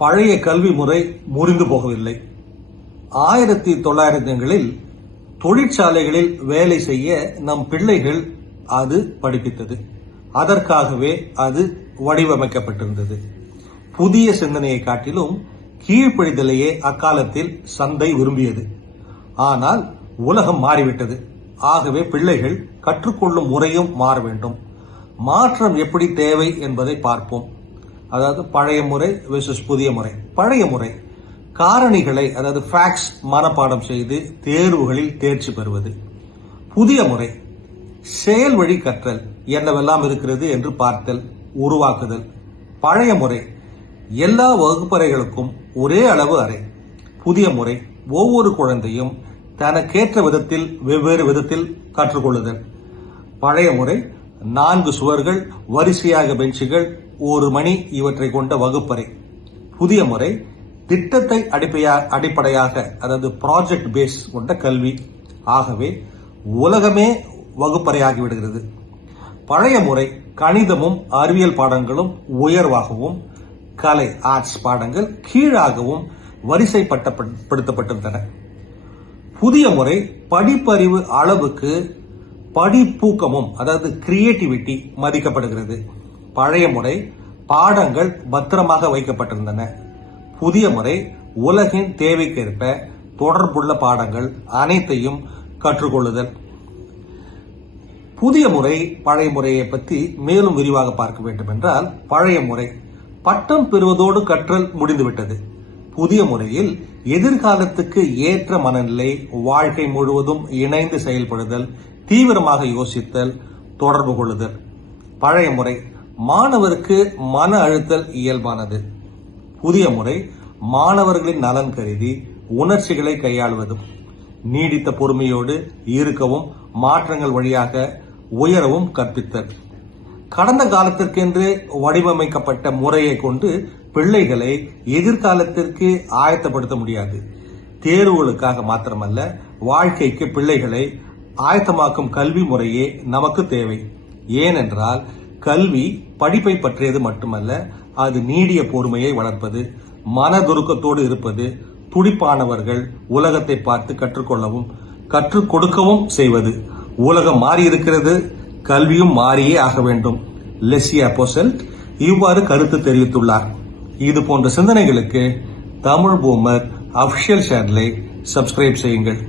பழைய கல்வி முறை முறிந்து போகவில்லை. 1900களில் தொழிற்சாலைகளில் வேலை செய்ய நம் பிள்ளைகள் அது படிப்பித்தது. அதற்காகவே அது வடிவமைக்கப்பட்டிருந்தது. புதிய சிந்தனையை காட்டிலும் கீழ்ப்படிதலையே அக்காலத்தில் சந்தை விரும்பியது. ஆனால் உலகம் மாறிவிட்டது. ஆகவே பிள்ளைகள் கற்றுக்கொள்ளும் முறையும் மாற வேண்டும். மாற்றம் எப்படி தேவை என்பதை பார்ப்போம். அதாவது பழைய முறை வெர்சஸ் புதிய முறை. பழைய முறை காரணிகளை, அதாவது ஃபேக்ட்ஸ் மனப்பாடம் செய்து தேர்வுகளில் தேர்ச்சி பெறுவது. புதிய முறை செயல் வழி கற்றல், என்னவெல்லாம் இருக்கிறது என்று பார்த்தல், உருவாக்குதல். பழைய முறை எல்லா வகுப்பறைகளுக்கும் ஒரே அளவு அறை. புதிய முறை ஒவ்வொரு குழந்தையும் தனக்கேற்ற விதத்தில் வெவ்வேறு விதத்தில் கற்றுக்கொள்ளுதல். பழைய முறை 4 சுவர்கள், வரிசையாக பெஞ்சுகள், 1 மணி இவற்றை கொண்ட வகுப்பறை. புதிய முறை திட்டத்தை அடிப்படையாக, அதாவது ப்ராஜெக்ட் பேஸ் கொண்ட கல்வி. ஆகவே உலகமே வகுப்பறையாகிவிடுகிறது. பழைய முறை கணிதமும் அறிவியல் பாடங்களும் உயர்வாகவும், கலை ஆர்ட்ஸ் பாடங்கள் கீழாகவும் வரிசைப்படுத்தப்பட்டிருந்தன. புதிய முறை படிப்பறிவு அளவுக்கு படிப்பூக்கமும், அதாவது கிரியேட்டிவிட்டி மதிக்கப்படுகிறது. பழைய முறை பாடங்கள் பத்திரமாக வைக்கப்பட்டிருந்தன. புதிய முறை உலகின் தேவைக்கேற்ப தொடர்புள்ள பாடங்கள் அனைத்தையும் கற்றுக்கொள்ளுதல். புதிய முறை பழைய முறையை பற்றி மேலும் விரிவாக பார்க்க வேண்டும் என்றால், பழைய முறை பட்டம் பெறுவதோடு கற்றல் முடிந்துவிட்டது. புதிய முறையில் எதிர்காலத்துக்கு ஏற்ற மனநிலை, வாழ்க்கை முழுவதும் இணைந்து செயல்படுதல், தீவிரமாக யோசித்தல், தொடர்பு கொள்ளுதல். பழைய முறை மாணவருக்கு மன அழுத்தல் இயல்பானது. புதிய முறை மாணவர்களின் நலன் கருதி உணர்ச்சிகளை கையாளுவதும், நீடித்த பொறுமையோடு இருக்கவும், மாற்றங்கள் வழியாக உயரவும் கற்பித்தல். கடந்த காலத்திற்கென்று வடிவமைக்கப்பட்ட முறையை கொண்டு பிள்ளைகளை எதிர்காலத்திற்கு ஆயத்தப்படுத்த முடியாது. தேர்வுகளுக்காக மாத்திரமல்ல, வாழ்க்கைக்கு பிள்ளைகளை ஆயத்தமாக்கும் கல்வி முறையே நமக்கு தேவை. ஏனென்றால் கல்வி படிப்பை பற்றியது மட்டுமல்ல, அது நீடிய பொறுமையை வளர்ப்பது, மனதுருக்கத்தோடு இருப்பது, துடிப்பானவர்கள் உலகத்தை பார்த்து கற்றுக்கொள்ளவும் கற்றுக் கொடுக்கவும் செய்வது. உலகம் மாறியிருக்கிறது, கல்வியும் மாறியே ஆக வேண்டும். லெஸ்லியே அப்போசெல்ட் இவ்வாறு கருத்து தெரிவித்துள்ளார். இது போன்ற சிந்தனைகளுக்கு தமிழ் பூமர் அபிஷியல் சேனலை சப்ஸ்கிரைப் செய்யுங்கள்.